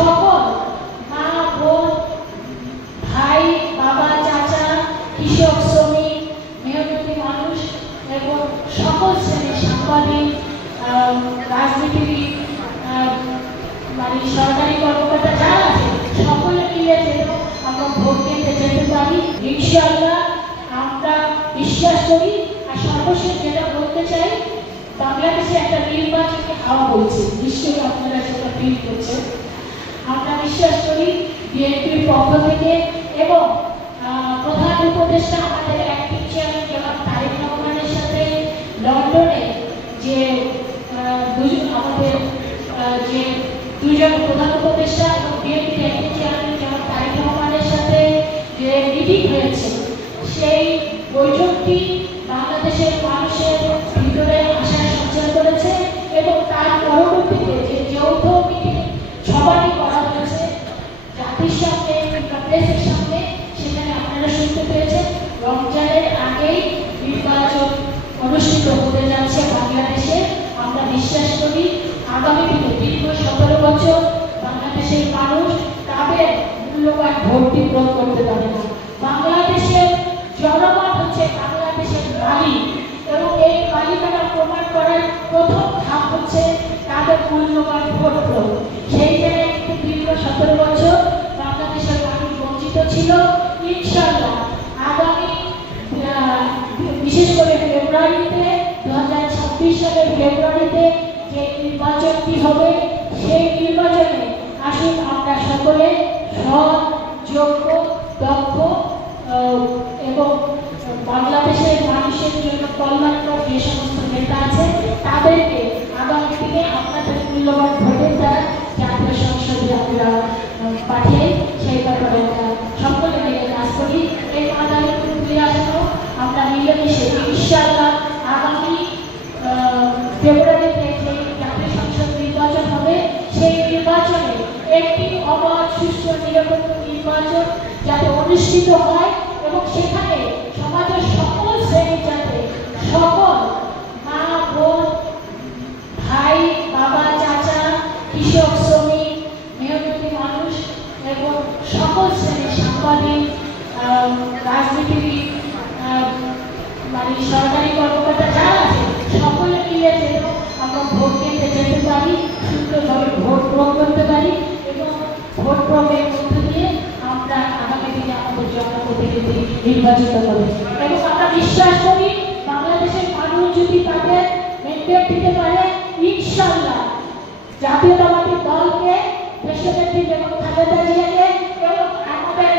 সকল মা বোন ভাই বাবা চাচা কৃষক শ্রমিক মেহনতি মানুষ এবং সকল শ্রেণীর সাংবাদিক রাজনীতিবিদ মানে সরকারি কর্মকর্তা যারা আছে সকলে মিলে যেন আমরা ভোট কেন্দ্রে যেতে পারি ইনশাআল্লাহ আমরা বিশ্বাস করি। আর সর্বশেষ যেটা বলতে চাই, বাংলাদেশে একটা নির্বাচনকে হাওয়া বলছে, নিশ্চয়ই আপনারা সেটা ফিল করছেন। আমরা বিশ্বাস করি বিএনপির পক্ষ থেকে এবং প্রধান উপদেষ্টা আমাদের অ্যাক্টিভ চেয়ারম্যান জনাব তারেক রহমানের সাথে লন্ডনে যে আমাদের যে দুজন প্রধান উপদেষ্টা এবং বিএনপির অ্যাক্টিভ চেয়ারম্যান জনাব তারেক রহমানের সাথে যে মিটিং হয়েছে, সেই বৈঠকটি বাংলাদেশের মানুষের ভিতরে আশা সঞ্চার করেছে এবং তার পরবর্তীতে যে যৌথ মিটিং সবারই করা হয়েছে জাতির সামনে কিংবা প্রেসের সামনে, সেখানে আপনারা শুনতে পেয়েছেন রমজানের আগেই নির্বাচন অনুষ্ঠিত হতে যাচ্ছে বাংলাদেশে। আমরা বিশ্বাস করি আগামী দিনে দীর্ঘ 17 বছর বাংলাদেশের মানুষ তাদের মূল্যবান ভোটটি প্রয়োগ করতে পারে না। বাংলাদেশের জনগণ হচ্ছে বাংলাদেশের মালিক এবং এই মালিকানা প্রমাণ করার প্রথম ধাপ হচ্ছে তাদের মূল্যবান ভোট প্রয়োগ। সেই জায়গায় কিন্তু দীর্ঘ 17 বছর বাংলাদেশের মানুষ বঞ্চিত ছিল। ইনশাআল্লাহ আগামী বিশেষ করে ফেব্রুয়ারিতে 2026 সালের ফেব্রুয়ারিতে যে নির্বাচনটি হবে, সেই নির্বাচনে আসুন আমরা সকলে সৎ যোগ্য দক্ষ এবং বাংলাদেশের মানুষের জন্য কল্যাণকর যে সমস্ত নেতা আছে তাদেরকে আগামী দিনে আপনাদের মূল্যবান ভোটের দ্বারা জাতীয় সংসদে আমরা পাঠিয়ে সেই ব্যাপারে আমরা সকলে মিলে কাজ করি। এই আগামী আসবো আমরা মিলেমিশে ইনশাআল্লাহ আগামী ফেব্রুয়ারিতে যে জাতীয় সংসদ নির্বাচন হবে, সেই নির্বাচনে একটি অবাধ সুষ্ঠু নিরপেক্ষ নির্বাচন যাতে অনুষ্ঠিত হয় এবং সেখানে সমাজের সকল শ্রেণী যাতে সকল মা বোন ভাই বাবা চাচা কৃষক শ্রমিক মেহনতি মানুষ এবং সকল শ্রেণীর সাংবাদিক রাজনীতিবিদ মানে সরকারি কর্মকর্তা যারা আছে সকলে মিলে যেন আমরা ভোট কেন্দ্রে যেতে পারি, সুন্দরভাবে ভোট প্রয়োগ করতে পারি এবং ভোট প্রয়োগের মধ্য দিয়ে আমরা আগামী দিনে আমাদের জনপ্রতিনিধি নির্বাচিত করি। এবং আমরা বিশ্বাস করি বাংলাদেশের মানুষ যদি তাদের ম্যান্ডেট দিতে পারে, ইনশাআল্লাহ জাতীয়তাবাদী দলকে, দেশনেত্রী বেগম খালেদা জিয়াকে এবং আমাদের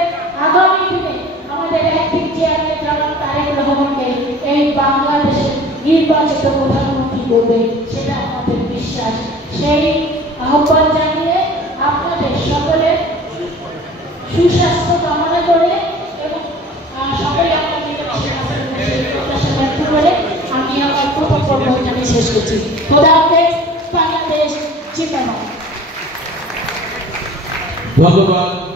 আগামী দিনে আমাদের অ্যাক্টিভ চেয়ারম্যান জনাব তারেক রহমানকে এই বাংলাদেশের নির্বাচিত প্রধানমন্ত্রী করবে, সেটা আমাদের বিশ্বাস। সেই আহ্বান জানিয়ে আপনাদের সকলের সুস্বাস্থ্য কামনা করে এবং সকলে আপনাদের ব্যক্ত করে আমি আমার বক্তব্য এখানে শেষ করছি। খোদা হাফেজ। বাংলাদেশ জিন্দাবাদ। ধন্যবাদ।